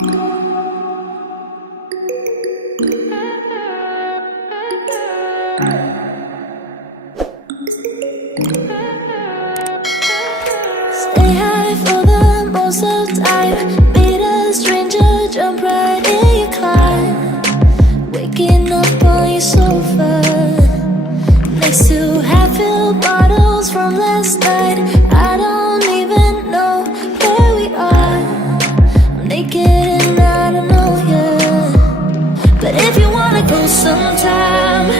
Stay high for the most of the time. Meet a stranger, jump right in your car. Waking up on your sofa next to half-filled bottles from last night. I don't even know where we are. I'm naked and I don't know you. But if you wanna go sometime,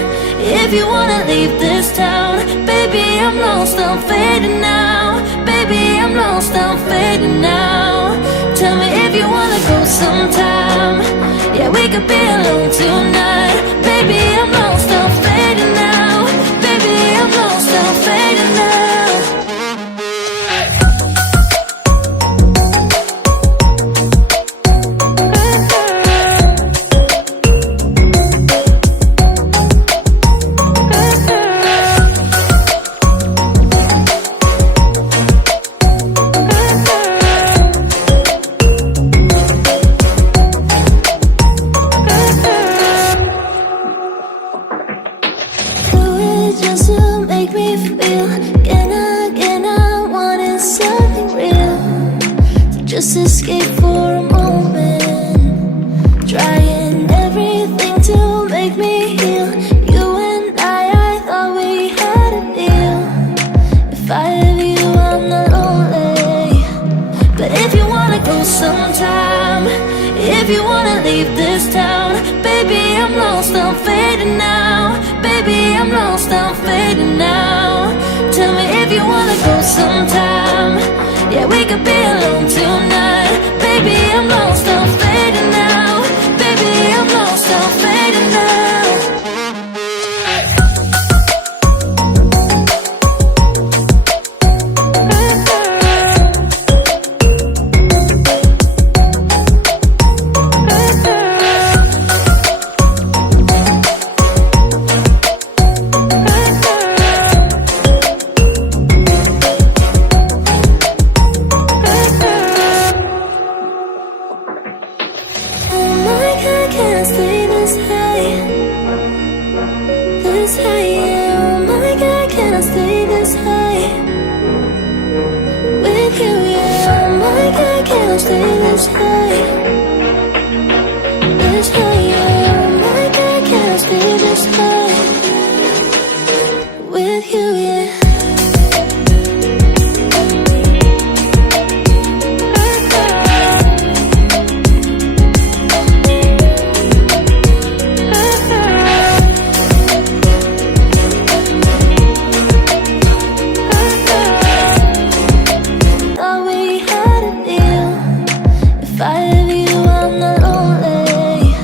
if you wanna leave this town, baby, I'm lost, I'm fading now. Baby, I'm lost, I'm fading now. Tell me if you wanna go sometime. Yeah, we could be alone tonight. Baby, I'm lost, I'm fading now. Baby, I'm lost, I'm fading now. Just to make me feel again, I wanted something real to just escape for a moment, trying everything to make me heal. You and I thought we had a deal. If I have you, I'm not lonely. But if you wanna go sometime, if you wanna leave this town, baby, I'm lost, I'm fading now. Baby, I'm lost, I'm fading now. Tell me if you wanna go sometime. Yeah, we could be alone tonight. Baby, I'm lost, I'm fading now. Baby, I'm lost, I'm fading now. Can't stay this high, yeah. Oh my God, can I stay this high with you, yeah. Oh my God, can I stay this high, yeah. Oh my God, can I stay this high with you, yeah. If I have you, I'm not lonely.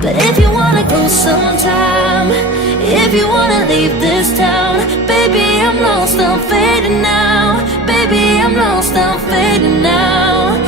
But if you wanna go sometime, if you wanna leave this town, baby, I'm lost, I'm fading now. Baby, I'm lost, I'm fading now.